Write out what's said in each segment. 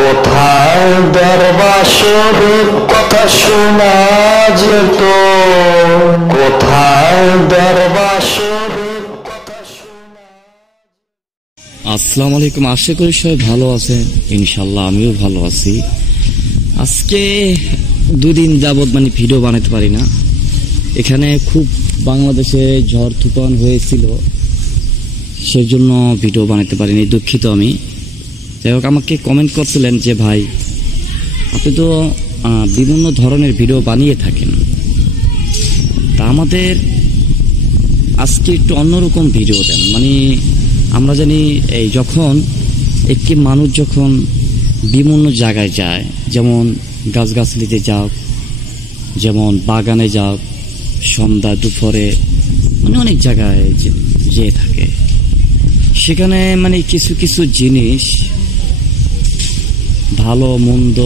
কোথায় দরবাসরের কথা শোনা যেত, কোথায় দরবাসরের কথা শোনা। আসসালামু আলাইকুম, আশা করি সবাই ভালো আছেন। ইনশাল্লাহ আমিও ভালো আছি। আজকে দুদিন যাবত ভিডিও বানাতে পারি না। এখানে খুব বাংলাদেশে ঝড় তুফান হয়েছিল, সেজন্য ভিডিও বানাতে পারিনি, দুঃখিত আমি। যাই হোক, আমাকে কমেন্ট করছিলেন যে ভাই আপনি তো বিভিন্ন ধরনের ভিডিও বানিয়ে থাকেন, তা আমাদের আজকে একটু অন্যরকম ভিডিও দেন। আমরা জানি এই যখন একটি মানুষ যখন বিভিন্ন জায়গায় যায়, যেমন গাছগাছালিতে যাক, যেমন বাগানে যাক, সন্ধ্যা দুপুরে অনেক জায়গায় যেয়ে থাকে, সেখানে কিছু কিছু জিনিস ভালো মন্দ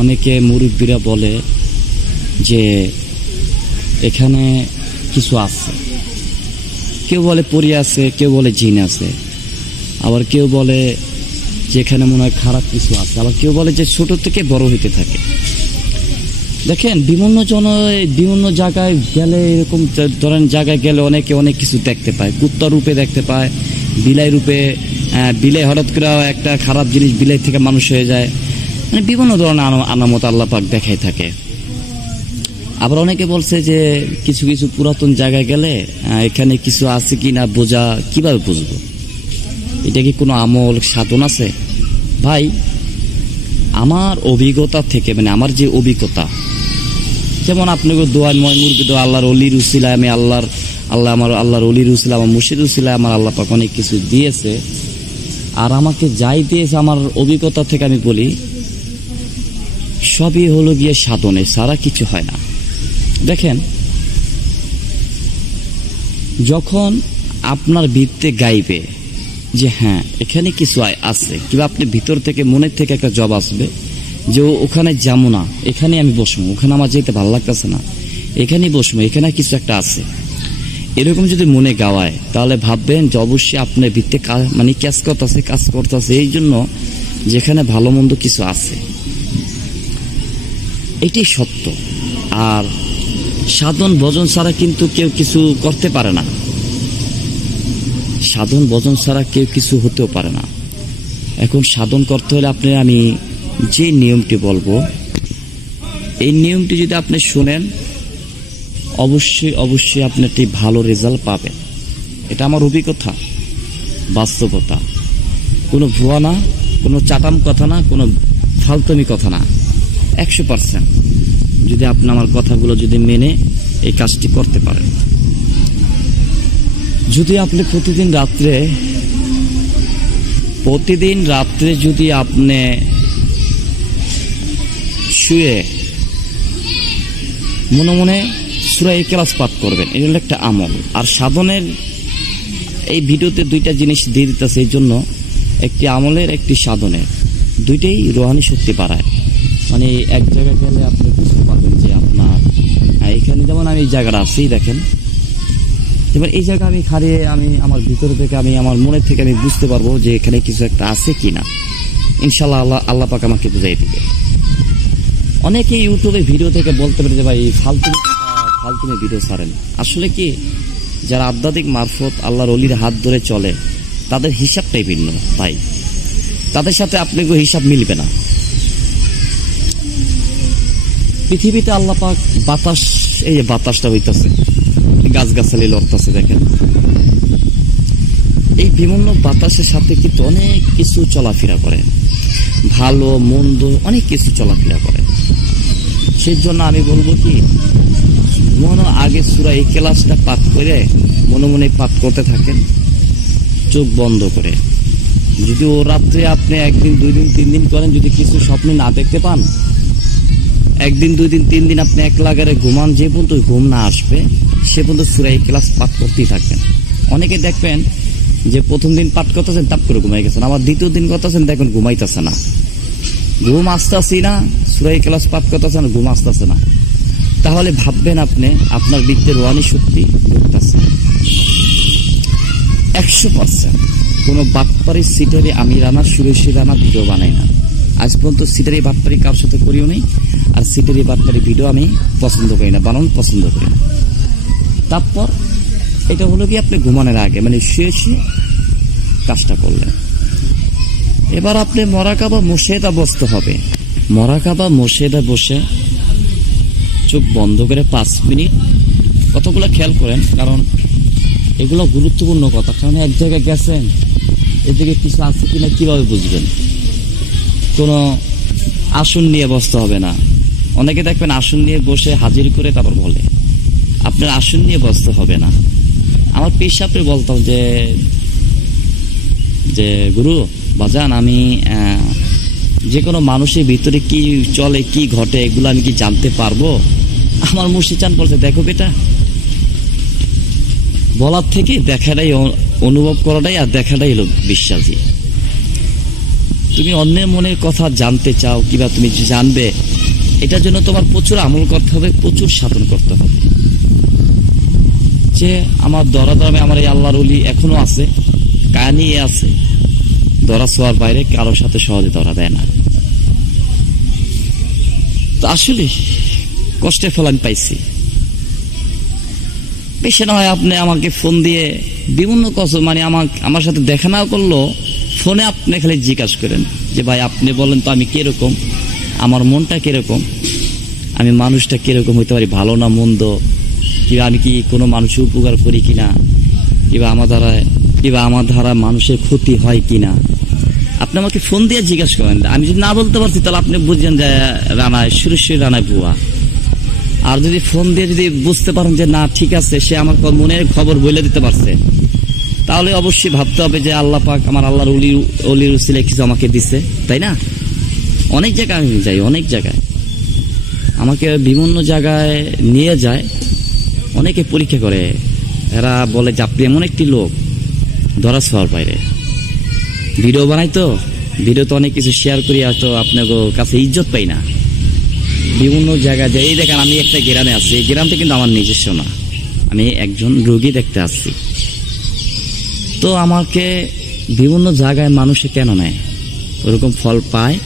অনেকে মুরব্বীরা বলে যে এখানে কিছু আছে, কেউ বলে পরী আছে, কেউ বলে জিন আছে, আবার কেউ বলে যে এখানে মনে হয় খারাপ কিছু আছে, আবার কেউ বলে যে ছোট থেকে বড় হইতে থাকে। দেখেন, বিভিন্ন জায়গায় গেলে, এরকম ধরেন জায়গায় গেলে অনেকে অনেক কিছু দেখতে পায়। কুত্তা রূপে দেখতে পায়, বিলাই রূপে, বিলাই হঠাৎ করে একটা খারাপ জিনিস বিলাই থেকে মানুষ হয়ে যায়, বিভিন্ন ধরনের আনামত আল্লাহ পাক দেখাই থাকে। আবার অনেকে বলছে যে কিছু কিছু পুরাতন জায়গায় গেলে এখানে কিছু আছে কি না বোঝা কিভাবে বুঝবো, এটা কি কোনো আমল সাধন আছে? ভাই, আমার অভিজ্ঞতা থেকে, আমার যে অভিজ্ঞতা, যেমন আপনাকে দোয়ার মুরগি দোয়া, আল্লাহর অলির উসিলায় আমি আল্লাহর অলির উসিলা, আমার মুর্শিদ উসিলায় আমার আল্লাহ পাক অনেক কিছু দিয়েছে। আর আমাকে যাই দিয়েছে, আমার অভিজ্ঞতা থেকে আমি বলি, সবই হলো গিয়ে সাধনে, সারা কিছু হয় না। দেখেন, যখন আপনার ভিতরে গাইবে যে হ্যাঁ এখানে কিছু আছে, কিংবা আপনি ভিতর থেকে মনের থেকে একটা জব আসবে যে ওখানে যাবো না, এখানে আমি বসবো, ওখানে আমার যেতে ভালো লাগতেছে না, এখানেই বসবো, এখানে কিছু একটা আছে, এরকম যদি মনে গাওয়ায়, তাহলে ভাববেন যে অবশ্যই আপনার ভিতরে কাজ করতেছে এই জন্য যেখানে ভালো মন্দ কিছু আছে। এটাই সত্য। আর সাধন ভজন ছাড়া কিন্তু কেউ কিছু করতে পারে না, সাধন ভজন ছাড়া কেউ কিছু হতেও পারে না। এখন সাধন করতে হলে আমি যে নিয়মটি বলবো, এই নিয়মটি যদি আপনি শুনেন, অবশ্যই আপনি একটি ভালো রেজাল্ট পাবেন। এটা আমার অভিজ্ঞতা, বাস্তবতা, কোনো ভুয়া না, কোনো চাটাম কথা না, কোনো ফালতুমি কথা না। 100% যদি আপনি আমার কথাগুলো যদি মেনে এই কাজটি করতে পারেন, যদি আপনি প্রতিদিন রাত্রে যদি আপনি শুয়ে মনে মনে সূরা ইখলাস পাঠ করবেন, এটা হলো একটা আমল। আর সাধনের এই ভিডিওতে দুইটা জিনিস দিয়ে দিতেছে, এই জন্য একটি আমলের, একটি সাধনের, দুইটাই রুহানি শক্তি বাড়ায়। এক জায়গায় গেলে আপনি বুঝতে পারবেন যে আপনার এখানে, যেমন আমি এই জায়গাটা আছি, দেখেন, এবার এই জায়গা আমি খাড়িয়ে আমার ভিতর থেকে আমার মনের থেকে আমি বুঝতে পারবো যে এখানে কিছু একটা আছে কিনা। ইনশাল্লাহ আল্লাহ পাক আমাকে বুঝাই দিবে। অনেকে ইউটিউবে ভিডিও থেকে বলতে পারে যে ভাই ফালতুমি ভিডিও ছাড়েন। আসলে কি, যারা আধ্যাত্মিক মারফত আল্লাহর অলির হাত ধরে চলে, তাদের হিসাবটাই ভিন্ন ভাই, তাদের সাথে আপনার হিসাব মিলবে না। পৃথিবীতে আল্লাহ পাক বাতাস, এই যে বাতাসটা হইতেছে, গাছগাছালি লড়তেছে, দেখেন, এই বিভিন্ন বাতাসের সাথে কিন্তু অনেক কিছু চলাফেরা করে, ভালো মন্দ অনেক কিছু চলাফেরা করে। সেই জন্য আমি বলবো কি, আগে সূরা ইখলাসটা পাঠ করে মনে মনে পাঠ করতে থাকেন, চোখ বন্ধ করে। যদি ও রাত্রে আপনি 1 দিন 2 দিন 3 দিন করেন, যদি কিছু স্বপ্নে না দেখতে পান, 1 দিন 2 দিন 3 দিন আপনি একলা করে ঘুমান, যে পর্যন্ত ঘুম না আসবে সে পর্যন্ত সূরা ইখলাস পাঠ করতেই থাকবেন। অনেকে দেখবেন যে প্রথম দিন পাঠ করতেছেন, তাপ করে ঘুমাই গেছেন, আবার দ্বিতীয় দিন করতেছেন, দেখেন ঘুমাইতেছে না, ঘুম আসতেছি না, সূরা ইখলাস পাঠ করতেছেন, ঘুম আসতেছে না। তাহলে ভাববেন আপনি আপনার ভিতরে রুহানি শক্তি ঢুকতেছে। 100% কোনো বাটপারি সিটারে আমিরানা সুরেশিরানা ভিডিও বানাই না। আজ পর্যন্ত সিটারি বাটপারি কারোর সাথে করিও নেই, আর সিটারি বাটপারি ভিডিও আমি পছন্দ করি না, বানানো পছন্দ করি না। তারপর এটা হলো কি আপনি ঘুমানোর আগে মানে শুয়ে কাজটা করলেন। এবার আপনি মোরাকাবা মুশাহাদা বসতে হবে। মোরাকাবা মুশাহাদা বসে চোখ বন্ধ করে 5 মিনিট কতগুলো খেয়াল করেন, কারণ এগুলো গুরুত্বপূর্ণ কথা। কারণ এক জায়গায় গেছেন, এদিকে কিছু আছে কিনা কিভাবে বুঝবেন? কোনো আসন নিয়ে বসতে হবে না। অনেকে দেখবেন আসন নিয়ে বসে হাজির করে তারপর বলে, আপনার আসন নিয়ে বসতে হবে না। আমার পীর সাহেবকে বলতাম যে গুরু বাজান, আমি যে কোনো মানুষের ভিতরে কি চলে কি ঘটে এগুলো আমি কি জানতে পারবো? আমার মুর্শিদ চান বলছে, দেখো বেটা, বলার থেকে দেখাটাই, অনুভব করাটাই আর দেখাটাই হলো বিশ্বাসী। তুমি অন্যের মনের কথা জানতে চাও কিংবা তুমি জানবে, এটার জন্য তোমার প্রচুর আমল করতে হবে, প্রচুর সাধন করতে হবে। যে আমার দরাদমে আমার এই আল্লাহর ওলি এখনো আছে, কানি আছে, ধরা ছোঁয়ার বাইরে কারোর সাথে সহজে ধরা দেয় না। তো আসলে কষ্টে ফল আমি পাইছি। বেশি না হয় আপনি আমাকে ফোন দিয়ে বিভিন্ন কথা মানে আমার সাথে দেখা না করলো, ফোনে আপনি খালি জিজ্ঞাসা করেন যে ভাই আপনি বলেন তো আমি কিরকম, আমার মনটা কিরকম, আমি মানুষটা কিরকম হইতে পারি, ভালো না মন্দ, কিংবা আমি কি কোনো মানুষের উপকার করি কিনা, কিংবা আমার দ্বারা মানুষের ক্ষতি হয় কিনা। আপনি আমাকে ফোন দিয়ে জিজ্ঞাসা করেন। আমি যদি না বলতে পারছি তাহলে আপনি বুঝছেন যে রানায় সুরেশ্বরী রানায় ভুয়া। আর যদি ফোন দিয়ে যদি বুঝতে পারেন যে না ঠিক আছে, সে আমার মনের খবর বলে দিতে পারছে, তাহলে অবশ্যই ভাবতে হবে যে আল্লাহ পাক আমার আল্লাহর অলির উসিলে কিছু আমাকে দিছে, তাই না? অনেক জায়গায় আমি যাই, অনেক জায়গায় আমাকে বিভিন্ন জায়গায় নিয়ে যায়, অনেকে পরীক্ষা করে। এরা বলে যে আপনি এমন একটি লোক ধরা ছোঁয়ার বাইরে। ভিডিও বানাই তো, ভিডিওতে অনেক কিছু শেয়ার করি, হয়তো আপনার কাছে ইজ্জত পাই না। বিভিন্ন জায়গায় যাই, এই দেখেন আমি একটা গ্রামে আছি, এই গ্রামটা কিন্তু আমার নিজস্ব না, আমি একজন রোগী দেখতে আসছি। তো আমাকে বিভিন্ন জায়গায় মানুষে কেন নেয়, ওরকম ফল পায়,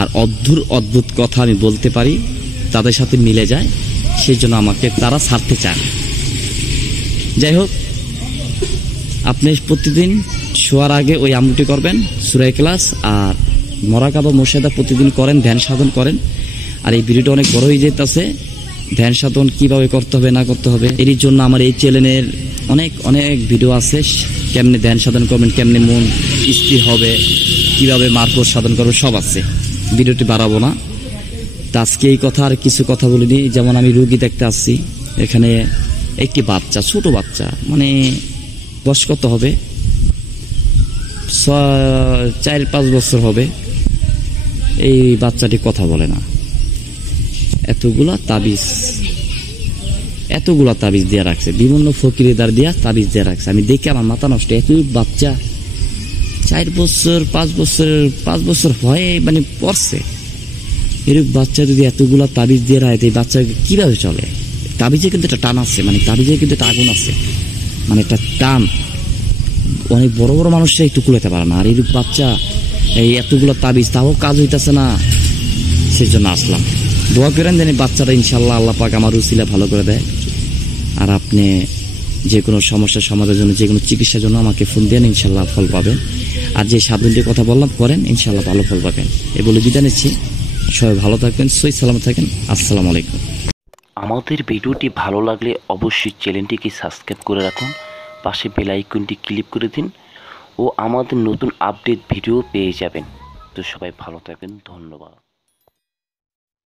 আর অদ্ভুত কথা আমি বলতে পারি, তাদের সাথে মিলে যায়, সেই জন্য আমাকে তারা ছাড়তে চায়। যাই হোক, আপনি প্রতিদিন শোয়ার আগে ওই আমলটি করবেন, সূরা ইখলাস আর মোরাকাবা মুশাহাদা প্রতিদিন করেন, ধ্যান সাধন করেন। আর এই ভিডিওটা অনেক বড় হয়ে যেতেছে, ধ্যান সাধন কিভাবে করতে হবে না করতে হবে এর জন্য আমার এই চ্যানেলের অনেক ভিডিও আছে, কেমনে ধ্যান সাধন করবেন, কেমনে মন স্থির হবে, কিভাবে মার্ফত সাধন করবে, সব আছে। ভিডিওটি বাড়াবো না। তা আজকে এই কথা আর কিছু কথা বলিনি। যেমন আমি রুগী দেখতে আসছি, এখানে একটি বাচ্চা, ছোট বাচ্চা, মানে বয়স কত হবে, 4-5 বছর হবে। এই বাচ্চাটি কথা বলে না। এতগুলা তাবিজ দিয়ে রাখছে, বিভিন্ন ফকিরেদার দিয়া তাবিজ দিয়ে রাখছে। আমি দেখে আমার মাথা নষ্ট। এত বাচ্চা 4 বছর 5 বছর হয়ে মানে পড়ছে, এরকম বাচ্চা যদি এতগুলা তাবিজ দিয়ে রাখে, এই বাচ্চা কিভাবে চলে? তাবিজে কিন্তু একটা টান আছে, মানে তাবিজে কিন্তু একটা আগুন আছে, মানে একটা টান। অনেক বড় বড় মানুষরা একটু কুলাতে পারে না, আর এরকম বাচ্চা এই এতগুলো তাবিজ, তাও কাজ হইতেছে না। সেই জন্য আসলাম, দোয়া করেন যেন বাচ্চাটা ইনশাল্লাহ আল্লাহ পাক আমার উসিলা ভালো করে দেয়। আর আপনি যে কোনো সমস্যার সমাধানের জন্য, যে কোনো চিকিৎসার জন্য আমাকে ফোন দেন, ইনশাল্লাহ ফল পাবেন। আর যে সাবধানটির কথা বললাম করেন, ইনশাল্লাহ ভালো ফল পাবেন। এ বলে বিদায় নিচ্ছি। সবাই ভালো থাকবেন, সহি সালামত থাকেন। আসসালামু আলাইকুম। আমাদের ভিডিওটি ভালো লাগলে অবশ্যই চ্যানেলটিকে সাবস্ক্রাইব করে রাখুন, পাশে বেল আইকনটি ক্লিক করে দিন ও আমাদের নতুন আপডেট ভিডিও পেয়ে যাবেন। তো সবাই ভালো থাকবেন, ধন্যবাদ।